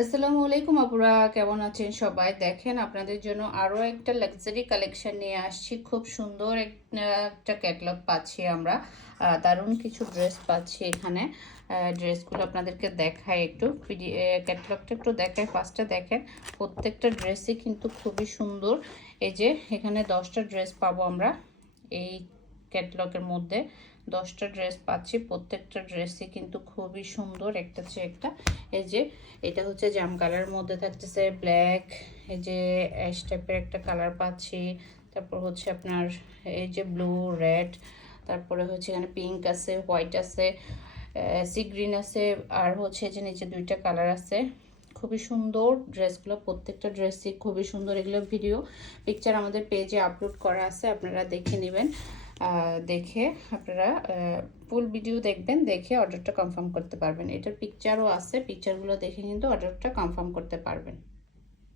আসসালামু আলাইকুম আপুরা, কেমন আছেন সবাই? দেখেন আপনাদের জন্য আরও একটা লাক্সারি কালেকশন নিয়ে আসছি। খুব সুন্দর একটা ক্যাটালগ পাচ্ছি আমরা। দারুণ কিছু ড্রেস পাচ্ছি এখানে। ড্রেসগুলো আপনাদেরকে দেখাই একটু, ক্যাটালগটা একটু দেখাই। ফার্স্টে দেখেন প্রত্যেকটা ড্রেসই কিন্তু খুবই সুন্দর। এই যে এখানে 10টা ড্রেস পাবো আমরা এই ক্যাটালগের মধ্যে। 10টা ড্রেস পাচ্ছি, প্রত্যেকটা ড্রেসই কিন্তু খুবই সুন্দর একটা চেয়ে একটা। এই যে এটা হচ্ছে জাম কালারের মধ্যে থাকতেছে ব্ল্যাক, এই যে অ্যাশ টাইপের একটা কালার পাচ্ছি। তারপর হচ্ছে আপনার এই যে ব্লু রেড, তারপরে হচ্ছে এখানে পিঙ্ক আছে, হোয়াইট আছে, সি গ্রিন আছে, আর হচ্ছে যে নিচে 2টা কালার আছে। খুবই সুন্দর ড্রেসগুলো, প্রত্যেকটা ড্রেসই খুবই সুন্দর। এগুলো ভিডিও পিকচার আমাদের পেজে আপলোড করা আছে, আপনারা দেখে নেবেন। দেখে আপনারা ফুল ভিডিও দেখবেন, দেখে অর্ডারটা কনফার্ম করতে পারবেন। এটার পিকচারও আছে, পিকচারগুলো দেখে কিন্তু অর্ডারটা কনফার্ম করতে পারবেন।